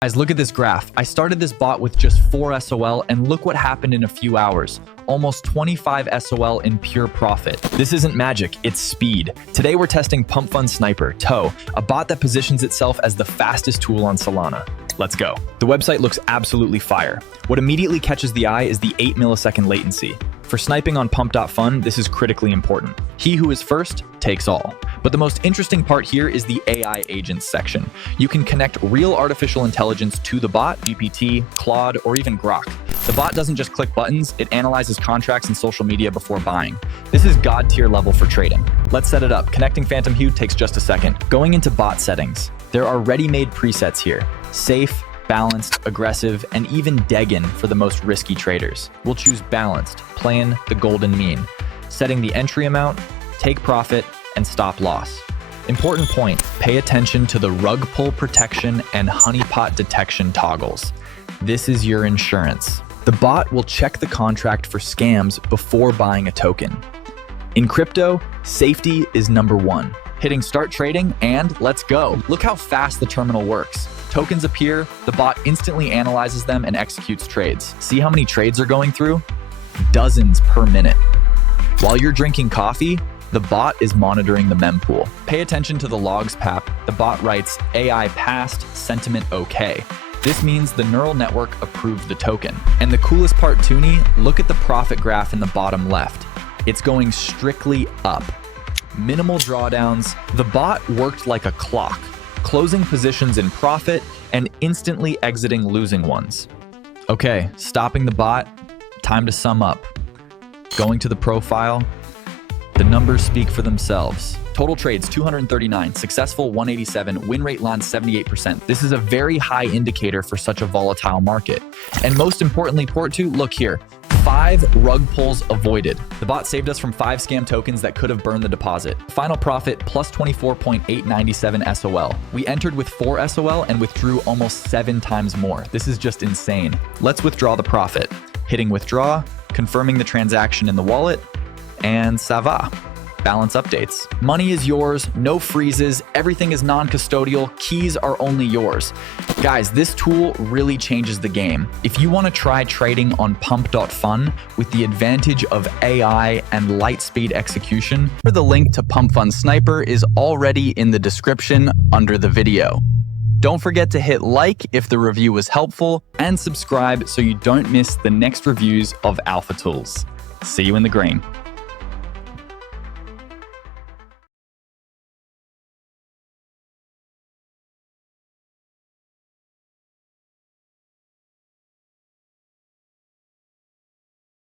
Guys, look at this graph. I started this bot with just 4 SOL and look what happened in a few hours. Almost 25 SOL in pure profit. This isn't magic, it's speed. Today we're testing PumpFun Sniper, TOE, a bot that positions itself as the fastest tool on Solana. Let's go. The website looks absolutely fire. What immediately catches the eye is the 8 millisecond latency. For sniping on pump.fun, this is critically important. He who is first takes all. But the most interesting part here is the AI agents section. You can connect real artificial intelligence to the bot, GPT, Claude, or even Grok. The bot doesn't just click buttons, it analyzes contracts and social media before buying. This is god tier level for trading. Let's set it up. Connecting Phantom Hue takes just a second. Going into bot settings, there are ready-made presets here. Safe, balanced, aggressive, and even Degen for the most risky traders. We'll choose balanced, playing the golden mean. Setting the entry amount, take profit, and stop loss. Important point, pay attention to the rug pull protection and honeypot detection toggles. This is your insurance. The bot will check the contract for scams before buying a token. In crypto, safety is number one. Hitting start trading and let's go. Look how fast the terminal works. Tokens appear, the bot instantly analyzes them and executes trades. See how many trades are going through? Dozens per minute. While you're drinking coffee, the bot is monitoring the mempool. Pay attention to the logs pap. The bot writes AI passed, sentiment okay. This means the neural network approved the token. And the coolest part, Toonie, look at the profit graph in the bottom left. It's going strictly up. Minimal drawdowns. The bot worked like a clock, closing positions in profit and instantly exiting losing ones. Okay, stopping the bot, time to sum up. Going to the profile, the numbers speak for themselves. Total trades 239, successful 187, win rate lands 78%. This is a very high indicator for such a volatile market. And most importantly, port 2, look here. 5 rug pulls avoided. The bot saved us from 5 scam tokens that could have burned the deposit. Final profit plus 24.897 SOL. We entered with 4 SOL and withdrew almost 7 times more. This is just insane. Let's withdraw the profit. Hitting withdraw, confirming the transaction in the wallet, and ça va. Balance updates. Money is yours, no freezes, everything is non-custodial, keys are only yours. Guys, this tool really changes the game. If you want to try trading on pump.fun with the advantage of AI and light speed execution, the link to PumpFun Sniper is already in the description under the video. Don't forget to hit like if the review was helpful and subscribe so you don't miss the next reviews of Alpha Tools. See you in the green.